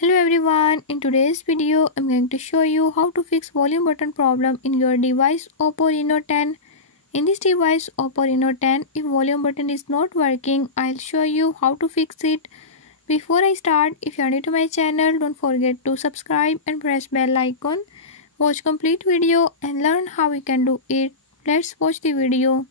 Hello everyone, in today's video I'm going to show you how to fix volume button problem in your device Oppo Reno 10. In this device Oppo Reno 10, if volume button is not working, I'll show you how to fix it. Before I start, if you are new to my channel, don't forget to subscribe and press bell icon. Watch complete video and learn how we can do it. Let's watch the video.